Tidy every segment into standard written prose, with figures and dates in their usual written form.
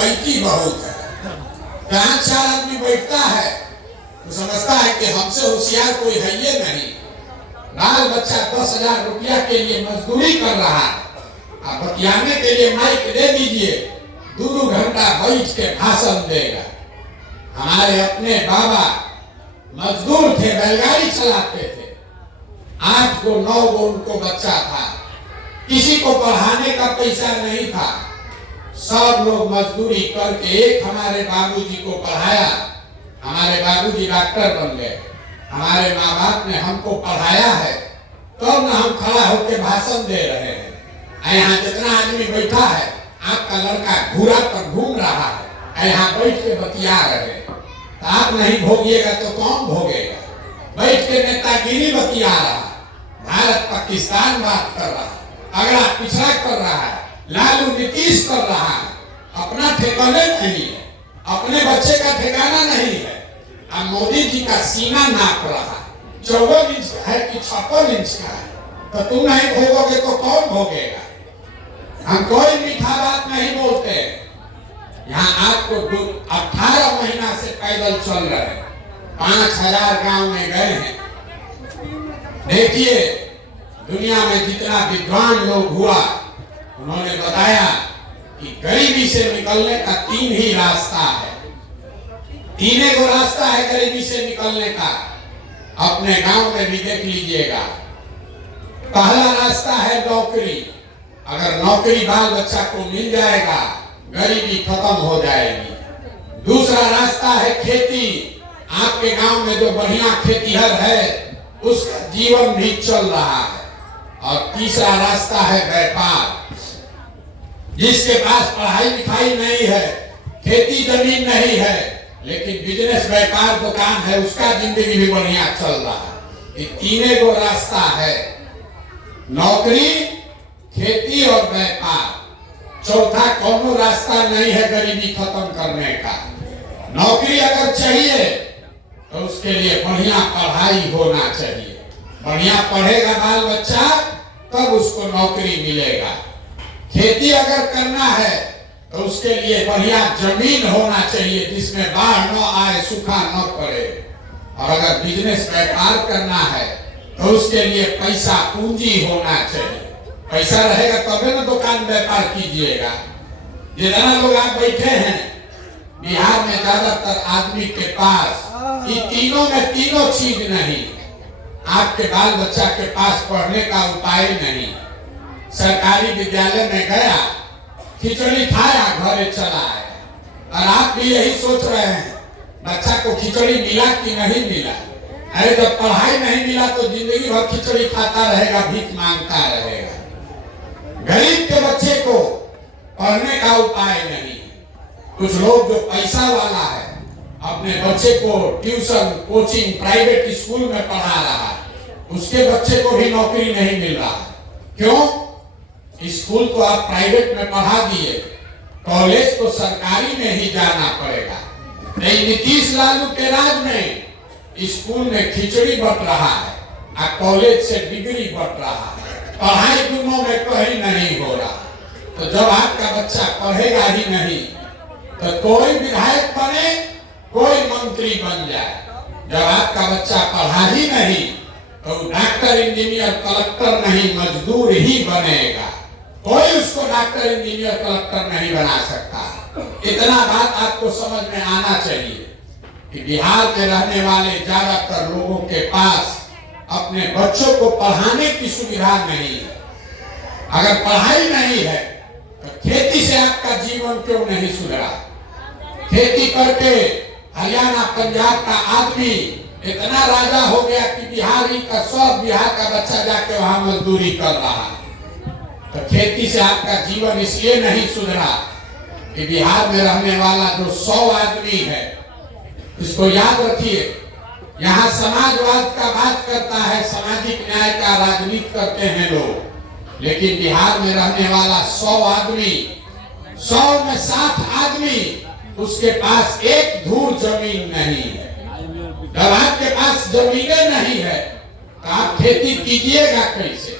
डकैती बहुत है। जहाँ 4 आदमी बैठता है तो समझता है कि हमसे होशियार कोई है ये नहीं। बाल बच्चा 10,000 रुपया के लिए मजदूरी कर रहा है, आप बतियाने के लिए माइक दे दीजिए, 2-2 घंटा बैठ के भाषण देगा। हमारे अपने बाबा मजदूर थे, बैलगाड़ी चलाते थे, 8 को 9 को उनको बच्चा था, किसी को पढ़ाने का पैसा नहीं था, सब लोग मजदूरी करके एक हमारे बाबूजी को पढ़ाया। हमारे बाबूजी डॉक्टर बन गए, हमारे माँ बाप ने हमको पढ़ाया है, तब न हम खड़ा होकर भाषण दे रहे हैं। यहाँ जितना आदमी बैठा है, आपका लड़का घूरा पर घूम रहा है, यहाँ बैठ के बतिया रहे हैं, तो आप नहीं भोगिएगा तो कौन भोगेगा? बैठ के नेतागिरी बतिया रहा है, भारत पाकिस्तान बात कर रहा है, अगला पिछड़ा कर रहा है, लालू नीतीश कर रहा है, अपना ठिकाना नहीं है, अपने बच्चे का ठिकाना नहीं है। अब मोदी जी का सीना नाप रहा है, 14 इंच है कि 56 इंच का है, तो तुम नहीं भोगोगे तो कौन भोगेगा? हम कोई मीठा बात नहीं बोलते। यहाँ आपको 18 महीना से पैदल चल रहे हैं, 5000 गांव में गए हैं। देखिए दुनिया में जितना विद्वान लोग हुआ, उन्होंने बताया कि गरीबी से निकलने का 3 ही रास्ता है। 3 को रास्ता है गरीबी से निकलने का। अपने गांव में भी देख लीजिएगा। पहला रास्ता है नौकरी, अगर नौकरी बाल बच्चा को मिल जाएगा, गरीबी खत्म हो जाएगी। दूसरा रास्ता है खेती, आपके गांव में जो बढ़िया खेतीहर है उसका जीवन भी चल रहा है। और तीसरा रास्ता है व्यापार, जिसके पास पढ़ाई लिखाई नहीं है, खेती जमीन नहीं है, लेकिन बिजनेस व्यापार दुकान है, उसका जिंदगी भी बढ़िया चल रहा है। ये 3 को रास्ता है, नौकरी, खेती और व्यापार। चौथा कोनो रास्ता नहीं है गरीबी खत्म करने का। नौकरी अगर चाहिए तो उसके लिए बढ़िया पढ़ाई होना चाहिए, बढ़िया पढ़ेगा बाल बच्चा तब उसको नौकरी मिलेगा। खेती अगर करना है तो उसके लिए बढ़िया जमीन होना चाहिए जिसमें बाढ़ न आए, सूखा न पड़े। और अगर बिजनेस व्यापार करना है तो उसके लिए पैसा पूंजी होना चाहिए। पैसा रहेगा तभी ना दुकान व्यापार कीजिएगा। जितना लोग आप बैठे हैं बिहार में, ज्यादातर आदमी के पास ये तीनों में तीनों चीज नहीं। आपके बाल बच्चा के पास पढ़ने का उपाय नहीं, सरकारी विद्यालय में गया, खिचड़ी खाया, घरे चला आया। और आप भी यही सोच रहे हैं बच्चा को खिचड़ी मिला कि नहीं मिला। अरे जब पढ़ाई नहीं मिला तो जिंदगी भर खिचड़ी खाता रहेगा, भीख मांगता रहेगा। गरीब के बच्चे को पढ़ने का उपाय नहीं। कुछ लोग जो पैसा वाला है अपने बच्चे को ट्यूशन, कोचिंग, प्राइवेट स्कूल में पढ़ा रहा है, उसके बच्चे को भी नौकरी नहीं मिल रहा है। क्यों? स्कूल तो आप प्राइवेट में पढ़ा दिए, कॉलेज तो सरकारी में ही जाना पड़ेगा। नहीं, नीतीश लालू के राज में स्कूल में खिचड़ी बट रहा है और कॉलेज से डिग्री बट रहा है। पढ़ाई दोनों में कहीं नहीं हो रहा। तो जब आपका बच्चा पढ़ेगा ही नहीं तो कोई विधायक बने, कोई मंत्री बन जाए। जब आपका बच्चा पढ़ा ही नहीं तो डॉक्टर, इंजीनियर, कलेक्टर नहीं, मजदूर ही बनेगा। कोई उसको डॉक्टर, इंजीनियर, कलेक्टर नहीं बना सकता। इतना बात आपको समझ में आना चाहिए कि बिहार के रहने वाले ज्यादातर लोगों के पास अपने बच्चों को पढ़ाने की सुविधा नहीं है। अगर पढ़ाई नहीं है तो खेती से आपका जीवन क्यों नहीं सुधरा? खेती करके हरियाणा, पंजाब का आदमी इतना राजा हो गया कि बिहारी का, सब बिहार का बच्चा जाके वहां मजदूरी कर रहा है। तो खेती से आपका जीवन इसलिए नहीं सुधरा कि बिहार में रहने वाला जो 100 आदमी है, इसको याद रखिए, यहाँ समाजवाद का बात करता है, सामाजिक न्याय का राजनीति करते हैं लोग, लेकिन बिहार में रहने वाला 100 आदमी, 100 में 60 आदमी उसके पास एक धूर जमीन नहीं है। जब आपके पास जमीनें नहीं है तो आप खेती कीजिएगा कैसे?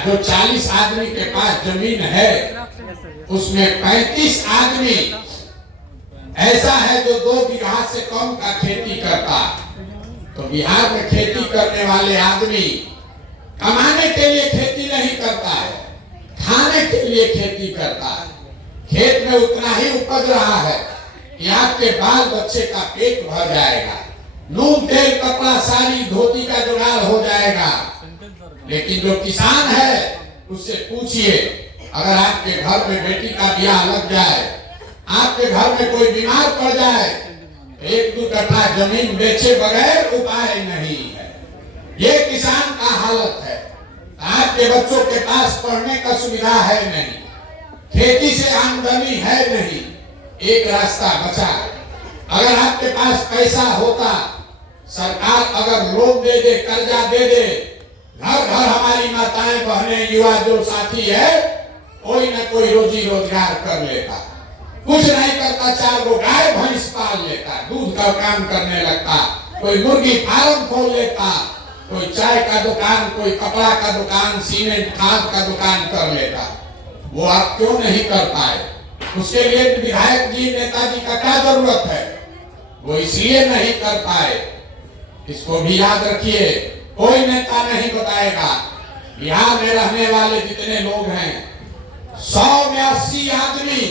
जो 40 आदमी के पास जमीन है उसमें 35 आदमी ऐसा है जो 2 बीघा से कम का खेती करता। तो बिहार में खेती करने वाले आदमी कमाने के लिए खेती नहीं करता है, खाने के लिए खेती करता है। खेत में उतना ही उपज रहा है कि आपके बाल बच्चे का पेट भर जाएगा, नून तेल कपड़ा साड़ी धोती का जुगाड़ हो जाएगा। लेकिन जो किसान है उससे पूछिए, अगर आपके घर में बेटी का ब्याह लग जाए, आपके घर में कोई बीमार पड़ जाए, 1-2 कट्ठा जमीन बेचे बगैर उपाय नहीं है। ये किसान का हालत है। आपके बच्चों के पास पढ़ने का सुविधा है नहीं, खेती से आमदनी है नहीं, एक रास्ता बचा। अगर आपके पास पैसा होता, सरकार अगर लोन दे दे, कर्जा दे दे, घर घर हमारी माताएं बहनें युवा जो साथी है, कोई न कोई रोजी रोजगार कर लेता। कुछ नहीं करता, 4 गो गाय भैंस पाल लेता, दूध का काम करने लगता, कोई मुर्गी फार्म खोल लेता, कोई चाय का दुकान, कोई कपड़ा का दुकान, सीमेंट खाद का दुकान कर लेता। वो आप क्यों नहीं कर पाए? उसके लिए विधायक जी नेताजी का क्या जरूरत है? वो इसलिए नहीं कर पाए। इसको भी याद रखिए, कोई नेता नहीं बताएगा। बिहार में रहने वाले जितने लोग हैं, 100 में 80 आदमी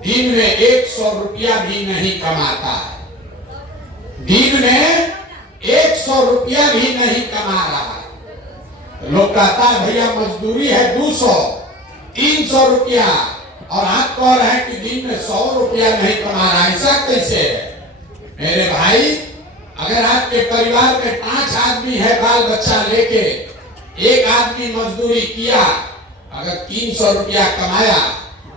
दिन में 100 रुपया भी नहीं कमाता है। दिन में 100 रुपया भी नहीं कमा रहा। लोग कहता है भैया मजदूरी है 200 300 रुपया, और आप कह रहे हैं कि दिन में 100 रुपया नहीं कमा रहा। ऐसा कैसे है? मेरे भाई, अगर आपके परिवार में 5 आदमी है, बाल बच्चा लेके, एक आदमी मजदूरी किया, अगर 300 रुपया कमाया,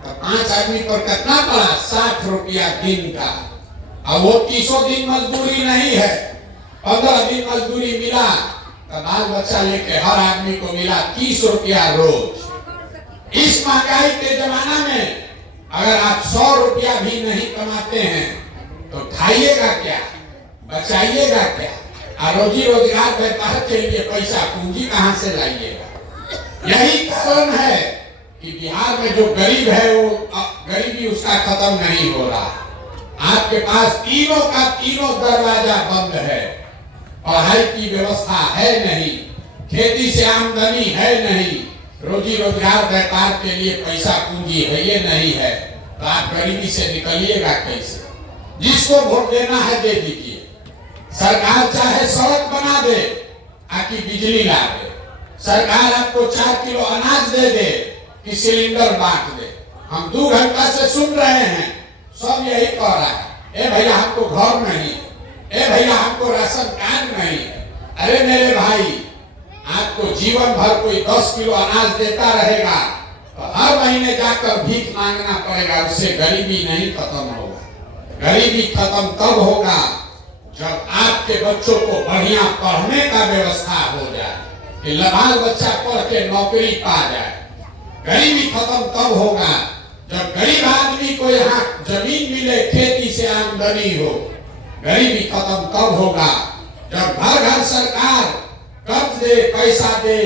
तो 5 आदमी पर कितना पड़ा? 60 रुपया दिन का। अब वो 300 दिन मजदूरी नहीं है, 15 दिन मजदूरी मिला, तो बाल बच्चा लेके हर आदमी को मिला 30 रुपया रोज। इस महंगाई के जमाना में अगर आप 100 रुपया भी नहीं कमाते हैं, तो खाइएगा क्या, बचाइएगा क्या? रोजी रोजगार व्यापार के लिए पैसा पूंजी कहां से लाइएगा? यही कारण है कि बिहार में जो गरीब है वो गरीबी उसका खत्म नहीं हो रहा। आपके पास तीनों का तीनों दरवाजा बंद है। पढ़ाई की व्यवस्था है नहीं, खेती से आमदनी है नहीं, रोजी रोजगार व्यापार के लिए पैसा पूंजी है ये नहीं है, तो आप गरीबी से निकलिएगा कैसे? जिसको वोट देना है दे दीजिए। सरकार चाहे सड़क बना दे, आकी बिजली ला दे, सरकार आपको 4 किलो अनाज दे दे कि सिलेंडर बांट दे। हम 2 घंटा से सुन रहे हैं, सब यही कह रहा है, ए भैया हमको घर नहीं, ए भैया हमको राशन कार्ड नहीं। अरे मेरे भाई, आपको जीवन भर कोई 10 किलो अनाज देता रहेगा, तो हर महीने जाकर भीख मांगना पड़ेगा, उससे गरीबी नहीं खत्म होगा। गरीबी खत्म तब होगा जब आपके बच्चों को बढ़िया पढ़ने का व्यवस्था हो जाए, कि बाल बच्चा पढ़ के नौकरी पा जाए। गरीबी खत्म तब होगा जब गरीब आदमी को यहाँ जमीन मिले, खेती से आमदनी हो। गरीबी खत्म तब होगा जब घर घर सरकार कर्ज दे, पैसा दे,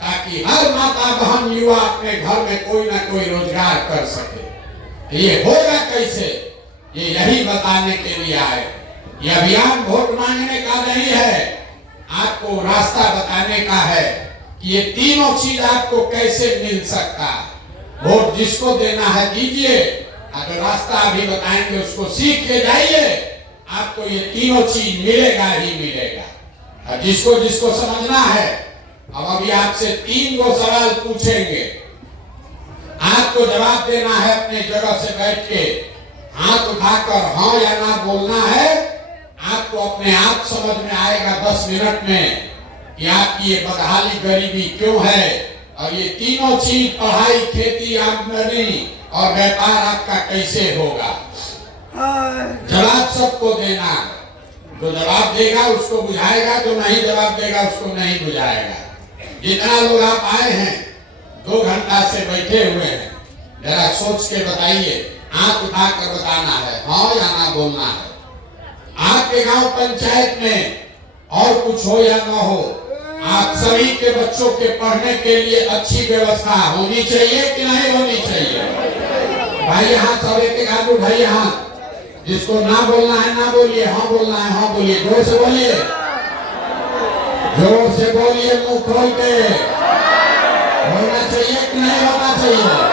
ताकि हर माता बहन युवा अपने घर में कोई ना कोई रोजगार कर सके। ये होगा कैसे? ये यही बताने के लिए आए। ये अभियान वोट मांगने का नहीं है, आपको रास्ता बताने का है कि ये तीनों चीज आपको कैसे मिल सकता है। वोट जिसको देना है दीजिए, अगर रास्ता अभी बताएंगे उसको सीख के जाइए, आपको ये तीनों चीज मिलेगा ही मिलेगा। जिसको जिसको समझना है, अब अभी आपसे 3 गो सवाल पूछेंगे, आपको जवाब देना है अपने जगह से बैठ के, हाथ उठाकर हाँ या ना बोलना है। आपको अपने आप समझ में आएगा 10 मिनट में कि आपकी ये बदहाली गरीबी क्यों है, और ये तीनों चीज पढ़ाई, खेती, आमदनी और व्यापार आपका कैसे होगा। जवाब सबको देना है। जो जवाब देगा उसको बुझाएगा, जो नहीं जवाब देगा उसको नहीं बुझाएगा। जितना लोग आप आए हैं, 2 घंटा से बैठे हुए हैं, जरा सोच के बताइए, आंख उठाकर बताना है, हाँ या ना बोलना है। आपके गांव पंचायत में और कुछ हो या ना हो, आप सभी के बच्चों के पढ़ने के लिए अच्छी व्यवस्था होनी चाहिए कि नहीं होनी चाहिए? भाई यहाँ सब एक हाथ उठाइए, हाथ जिसको ना बोलना है ना बोलिए, हाँ बोलना है हाँ बोलिए। जोर से बोलिए, जोर से बोलिए, मुंह खोल के। होना चाहिए कि नहीं होना चाहिए?